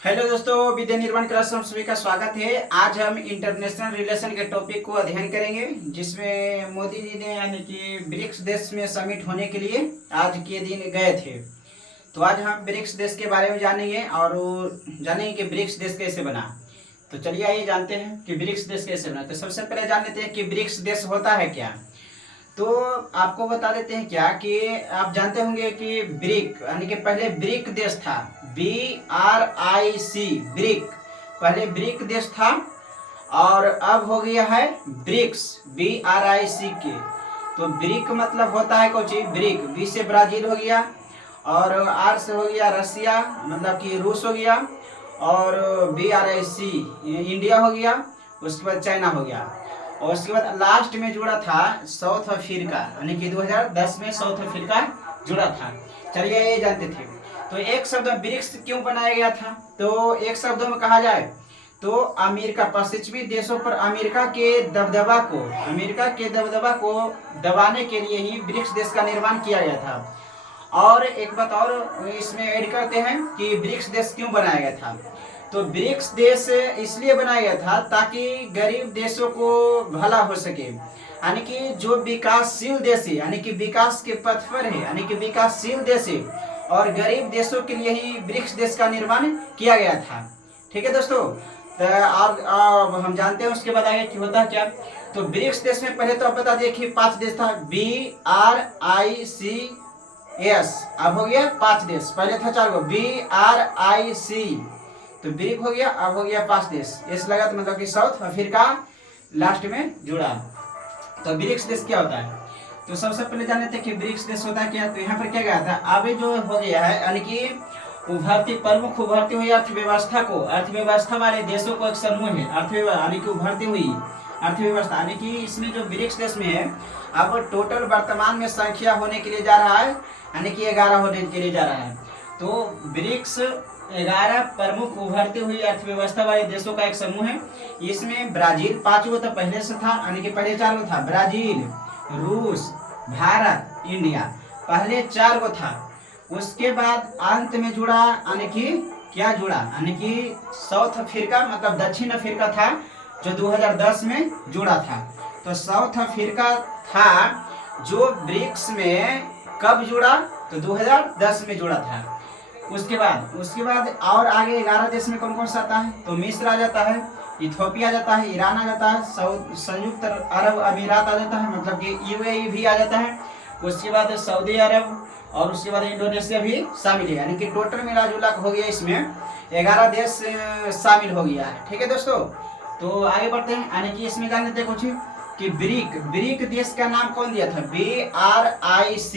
Hello दोस्तों, विद्या निर्माण class में सभी का स्वागत है। आज हम इंटरनेशनल रिलेशन के टॉपिक को अध्ययन करेंगे, जिसमें मोदी जी ने यानी कि ब्रिक्स देश में समिट होने के लिए आज के दिन गए थे। तो आज हम ब्रिक्स देश के बारे में जानेंगे और जानेंगे कि ब्रिक्स देश कैसे बना। तो चलिए आइए जानते हैं कि ब्रिक्स देश कैसे बना। तो सबसे पहले जान लेते हैं कि ब्रिक्स देश होता है क्या। तो आपको बता देते हैं क्या कि आप जानते होंगे कि ब्रिक यानी कि पहले ब्रिक देश था, BRIC, ब्रिक। पहले ब्रिक देश था और अब हो गया है ब्रिक्स, BRIC। तो ब्रिक मतलब होता है कोची ब्रिक। बी से ब्राजील हो गया और आर से हो गया रसिया मतलब कि रूस हो गया और BRIC इंडिया हो गया। उसके बाद चाइना हो गया और उसके बाद लास्ट में जुड़ा था साउथ अफ्रीका, यानी कि 2010 में साउथ अफ्रीका जुड़ा था। चलिए ये जानते थे। तो एक शब्द में ब्रिक्स क्यों बनाया गया था, तो एक शब्द में कहा जाए तो अमेरिका पश्चिमी देशों पर अमेरिका के दबदबा को दबाने के लिए ही ब्रिक्स देश का निर्माण किया गया था। और एक बात और इसमें ऐड करते हैं कि ब्रिक्स देश क्यों बनाया गया था। तो ब्रिक्स देश इसलिए बनाया गया था ताकि गरीब देशों को भला हो सके, यानी कि जो विकासशील देश है यानी कि विकास के पथ पर है, यानी कि विकासशील देश है और गरीब देशों के लिए ही ब्रिक्स देश का निर्माण किया गया था। ठीक है दोस्तों। तो अब हम जानते हैं उसके बाद आगे कि होता क्या। तो ब्रिक्स देश में पहले तो आप बता दिए 5 देश था, BRICS। अब हो गया 5 देश, पहले था 4 गो BRIC। तो ब्रिक हो गया, अब हो गया 5 देश। एस लगा तो मतलब कि साउथ अफ्रीका लास्ट में जुड़ा। तो ब्रिक्स देश क्या होता है, तो सबसे पहले जान लेते हैं कि ब्रिक्स देश होता है क्या। तो यहाँ पर क्या गया था, अभी जो हो गया है यानी कि प्रमुख उभरती हुई अर्थव्यवस्था वाले देशों को एक समूह है। अर्थव्यवस्था यानी कि उभरती हुई अर्थव्यवस्था, यानी कि इसमें जो ब्रिक्स देश में है अब टोटल वर्तमान में संख्या होने के लिए जा रहा है, यानी कि 11 होने के लिए जा रहा है। तो ब्रिक्स 11 प्रमुख उभरती हुई अर्थव्यवस्था वाले देशों का एक समूह है। इसमें ब्राजील 5 गो तो पहले से था, यानी कि पहले 4 गो था, ब्राजील, रूस, भारत, इंडिया, पहले 4 गो था। उसके बाद अंत में जुड़ा, यानी कि क्या जुड़ा, यानी कि साउथ अफ्रीका मतलब दक्षिण अफ्रीका था जो 2010 में जुड़ा था। तो साउथ अफ्रीका था जो ब्रिक्स में कब जुड़ा, तो 2010 में जुड़ा था। उसके बाद और आगे 11 देश में कौन कौन सा आता है, तो मिस्र आ जाता है, इथोपिया आ जाता है, ईरान आ जाता है, संयुक्त अरब अमीरात आ जाता है मतलब कि UAE भी आ जाता है। उसके बाद सऊदी अरब और उसके बाद इंडोनेशिया भी शामिल है, यानी कि टोटल मिला जुला हो गया इसमें 11 देश शामिल हो गया है। ठीक है दोस्तों। तो आगे बढ़ते हैं, यानी कि इसमें जान लेते हैं कुछ कि ब्रिक देश का नाम कौन दिया था, BRIC।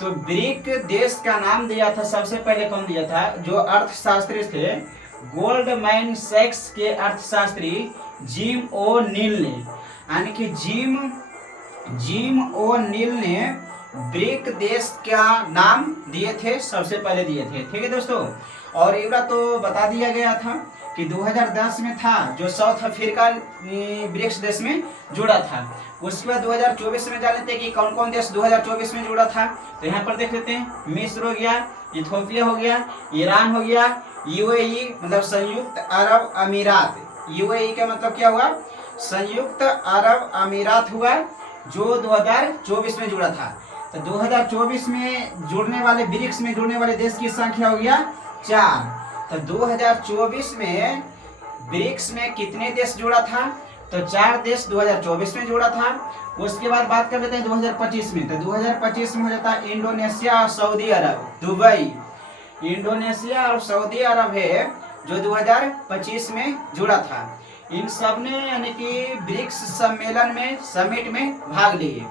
तो ब्रिक देश का नाम दिया था सबसे पहले कौन दिया था, जो अर्थशास्त्री थे गोल्डमैन सैक्स के अर्थशास्त्री जिम ओ नील ने, यानी कि जिम ओ नील ने ब्रिक देश का नाम दिए थे, सबसे पहले दिए थे। ठीक है दोस्तों। और इवरा तो बता दिया गया था कि 2010 में था जो साउथ अफ्रीका ब्रिक्स देश में जुड़ा था। उसके बाद 2024 में जान लेते हैं कि कौन कौन देश 2024 में जुड़ा था। तो यहाँ पर देख लेते हैं, मिस्र हो गया, इथोपिया हो गया, ईरान हो गया, UAE मतलब संयुक्त अरब अमीरात। UAE का मतलब क्या हुआ, संयुक्त अरब अमीरात हुआ, जो 2024 में जुड़ा था। तो 2024 में जुड़ने वाले ब्रिक्स में जुड़ने वाले देश की संख्या हो गया 4। तो 2024 में ब्रिक्स में कितने देश जुड़ा था, तो 4 देश 2024 में जुड़ा था। उसके बाद बात कर लेते हैं 2025 में। तो 2025 में हो जाता है इंडोनेशिया और सऊदी अरब, दुबई, इंडोनेशिया और सऊदी अरब है जो 2025 में जुड़ा था। इन सब ने यानी कि ब्रिक्स समिट में भाग लिए।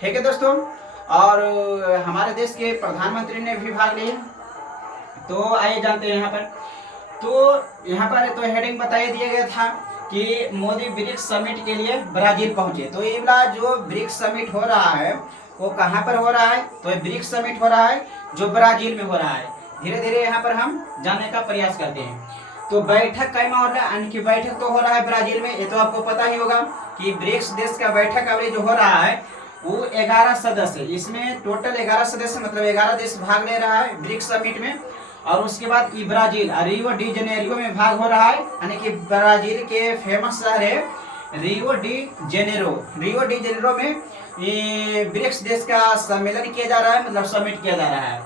ठीक है दोस्तों। और हमारे देश के प्रधानमंत्री ने भी भाग लिया। तो आइए जानते हैं यहाँ पर। तो यहाँ पर तो हेडिंग बताइए दिया गया था कि मोदी ब्रिक्स समिट के लिए ब्राजील पहुंचे। तो ये वाला जो ब्रिक्स समिट हो रहा है वो कहाँ पर हो रहा है, तो ब्रिक्स समिट हो रहा है जो ब्राजील में हो रहा है। धीरे धीरे यहाँ पर हम जानने का प्रयास करते हैं। तो बैठक कैमा हो रहा है, यानी कि बैठक तो हो रहा है ब्राजील में, ये तो आपको पता ही होगा कि ब्रिक्स देश का बैठक अभी जो हो रहा है वो 11 सदस्य, इसमें टोटल 11 सदस्य मतलब 11 देश भाग ले रहा है ब्रिक्स समिट में। और उसके बाद ई ब्राजील रियो डी जेनेरियो में भाग हो रहा है, यानी कि ब्राजील के फेमस शहर है Rio de Janeiro. Rio de Janeiro में ब्रिक्स देश का सम्मेलन किया जा रहा है, मतलब समिट किया जा रहा है।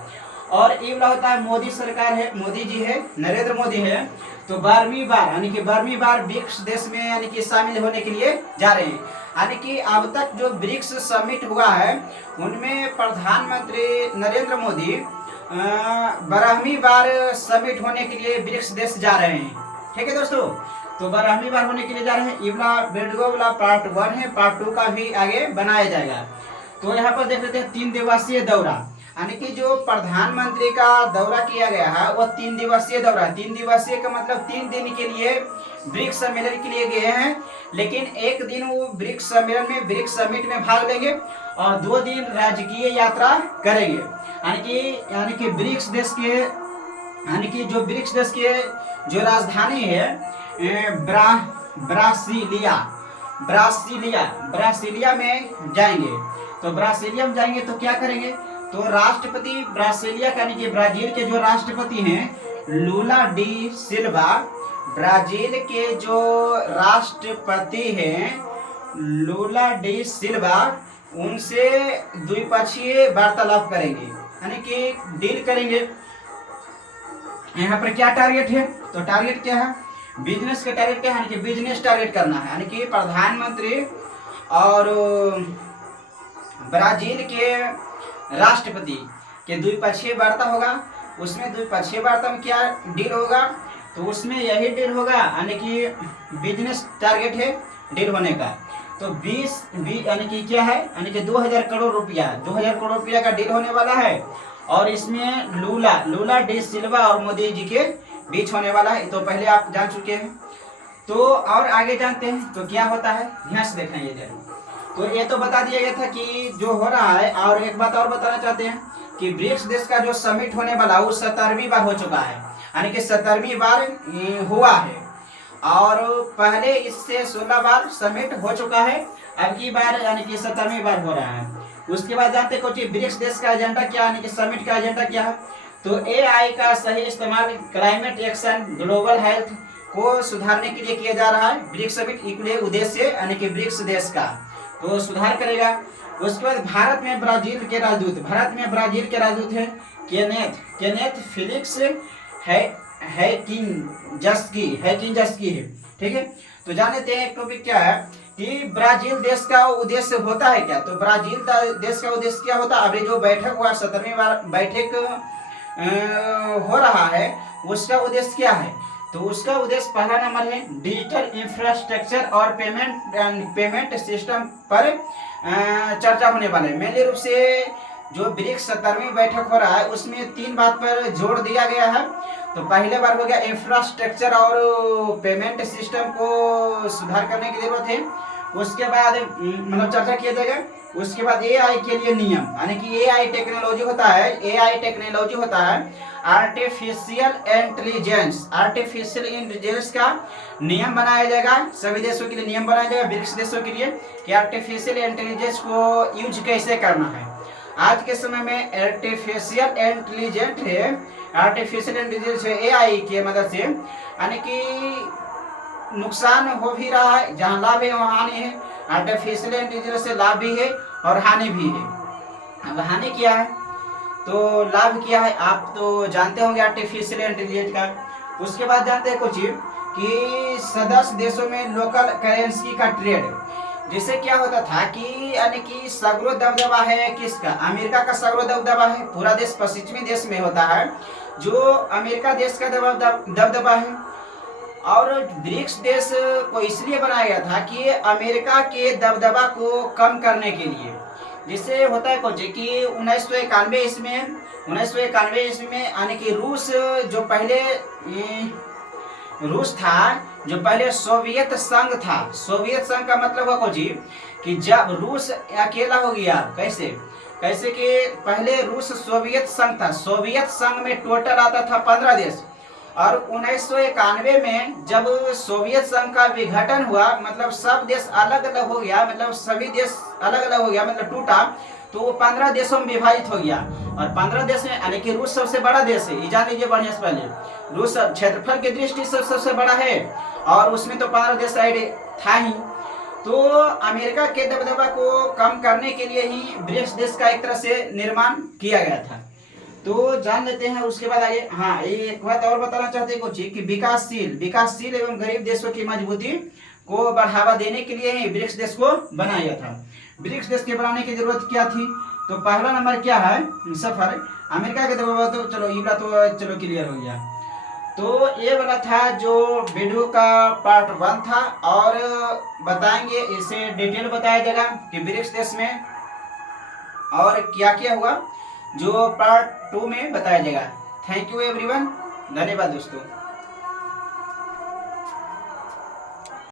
और ये वाला होता है मोदी सरकार है, मोदी जी है, नरेंद्र मोदी है, तो 12वीं बार यानी कि 12वीं बार ब्रिक्स देश में यानी कि शामिल होने के लिए जा रहे हैं। यानी कि अब तक जो ब्रिक्स समिट हुआ है उनमें प्रधानमंत्री नरेंद्र मोदी 12वीं बार समिट होने के लिए ब्रिक्स देश जा रहे हैं। ठीक है दोस्तों, तो 12वीं बार होने के लिए जा रहे हैं। इवला वीडियो वाला पार्ट 1 है, पार्ट 2 का भी आगे बनाया जाएगा। तो यहाँ पर देख लेते हैं 3 दिवसीय दौरा, यानी कि जो प्रधानमंत्री का दौरा किया गया है वो 3 दिवसीय दौरा। 3 दिवसीय का मतलब 3 दिन के लिए ब्रिक्स सम्मेलन के लिए गए हैं, लेकिन एक दिन वो ब्रिक्स सम्मेलन में ब्रिक्स समिट में भाग लेंगे और 2 दिन राजकीय यात्रा करेंगे। यानी कि ब्रिक्स देश के यानी कि जो ब्रिक्स देश के जो राजधानी है ब्रासीलिया में जाएंगे। तो ब्रासीलिया में जाएंगे तो क्या करेंगे, तो राष्ट्रपति ब्रासीलिया का यानी कि ब्राजील के जो राष्ट्रपति हैं लूला डी सिल्वा, ब्राजील के जो राष्ट्रपति हैं लूला डी सिल्वा, उनसे द्विपक्षीय वार्तालाप करेंगे, यानी कि डील करेंगे। यहाँ पर क्या टारगेट है, तो टारगेट क्या है, बिजनेस का टारगेट क्या है, यानी कि बिजनेस टारगेट करना है। यानी कि प्रधानमंत्री और ब्राजील के राष्ट्रपति के द्विपक्षीय वार्ता होगा। उसमें द्विपक्षीय वार्ता में क्या डील होगा, तो उसमें यही डील होगा, यानी कि बिजनेस टारगेट है डील होने का। तो 20 यानी कि क्या है, यानी कि 2000 करोड़ रुपया का डील होने वाला है। और इसमें लूला डी सिल्वा और मोदी जी के बीच होने वाला है। तो पहले आप जान चुके हैं, तो और आगे जानते हैं तो क्या होता है, ध्यान से देखना ये जरूर। तो ये तो बता दिया गया था कि जो हो रहा है, और एक बात और बताना चाहते हैं कि ब्रिक्स देश का जो समिट होने वाला वो 17वीं बार हो चुका है, यानी कि 17वीं बार हुआ है। और पहले इससे 16 बार समिट हो चुका है, अब की बार यानी कि 17वीं बार हो रहा है। उसके बाद जानते हैं कि ब्रिक्स देश का एजेंडा क्या है, यानी कि समिट का एजेंडा क्या है, तो AI का सही इस्तेमाल क्लाइमेट एक्शन ग्लोबल हेल्थ को सुधारने के लिए किया जा रहा है। ब्रिक्स समिट के उद्देश्य यानी कि ब्रिक्स देश का तो सुधार करेगा। उसके बाद भारत में ब्राजील के राजदूत है केनेथ फिलिक्स हैकिंजस्की है। ठीक है, तो जान लेते हैं टॉपिक क्या है कि ब्राजील देश का उद्देश्य होता है क्या, तो ब्राजील देश का उद्देश्य क्या होता है। अभी जो बैठक हुआ 17वीं बार बैठक हो रहा है, उसका उद्देश्य क्या है, तो उसका उद्देश्य पहला नंबर है डिजिटल इंफ्रास्ट्रक्चर और पेमेंट सिस्टम पर चर्चा होने वाला है। मेनली रूप से जो ब्रिक्स 17वीं बैठक हो रहा है उसमें 3 बात पर जोर दिया गया है। तो पहले बार हो गया इंफ्रास्ट्रक्चर और पेमेंट सिस्टम को सुधार करने की जरूरत है। उसके बाद मतलब चर्चा किया जाएगा। उसके बाद AI के लिए नियम, यानी कि AI टेक्नोलॉजी होता है आर्टिफिशियल इंटेलिजेंस का नियम बनाया जाएगा। सभी देशों के लिए नियम बनाया जाएगा, ब्रिक्स देशों के लिए, कि आर्टिफिशियल इंटेलिजेंस को यूज कैसे करना है। आज के समय में आर्टिफिशियल इंटेलिजेंस AI की मदद से, यानी कि नुकसान हो भी रहा है, जहाँ लाभ है वहाँ हानि है। आर्टिफिशियल इंटेलिजेंस से लाभ भी है और हानि भी है। अब हानि क्या है तो लाभ क्या है आप तो जानते होंगे आर्टिफिशियल इंटेलिजेंस का। उसके बाद जानते हैं कुछ कि सदस्य देशों में लोकल करेंसी का ट्रेड, जिससे क्या होता था कि यानी कि सगरो दबदबा है किसका, अमेरिका का सगरो दबदबा है। पूरा देश पश्चिमी देश में होता है जो अमेरिका देश का दबदबा है। और ब्रिक्स देश को इसलिए बनाया गया था कि अमेरिका के दबदबा को कम करने के लिए। जिससे होता है कुछ कि 1991 ईस्वी में यानी कि रूस जो पहले सोवियत संघ था। सोवियत संघ का मतलब है कुछ कि जब रूस अकेला हो गया, कैसे कि पहले रूस सोवियत संघ था। सोवियत संघ में टोटल आता था 15 देश, और 1991 में जब सोवियत संघ का विघटन हुआ, मतलब सब देश अलग अलग हो गया, मतलब सभी देश अलग अलग हो गया, मतलब टूटा, तो वो 15 देशों में विभाजित हो गया। और 15 देश में यानी कि रूस सबसे बड़ा देश है, ये जान लीजिए बढ़िया से पहले। रूस क्षेत्रफल की दृष्टि से सबसे बड़ा है और उसमें तो 15 देश साइड था ही। तो अमेरिका के दबदबा को कम करने के लिए ही ब्रिक्स देश का एक तरह से निर्माण किया गया था। तो जान लेते हैं उसके बाद आगे। हाँ, एक बात और बताना चाहते हैं कुछ कि विकासशील एवं गरीब देशों की मजबूती को बढ़ावा देने के लिए ही ब्रिक्स देश को बनाया गया था। ब्रिक्स देश के बनाने की जरूरत क्या थी? तो पहला नंबर क्या है? सफर अमेरिका के दबाव। तो चलो ये वाला तो चलो क्लियर हो गया। तो ये वाला था जो वीडियो का पार्ट 1 था, और बताएंगे इसे डिटेल बताया जाएगा कि ब्रिक्स देश में और क्या क्या हुआ, जो पार्ट 2 में बताया जाएगा। थैंक यू एवरीवन, धन्यवाद दोस्तों।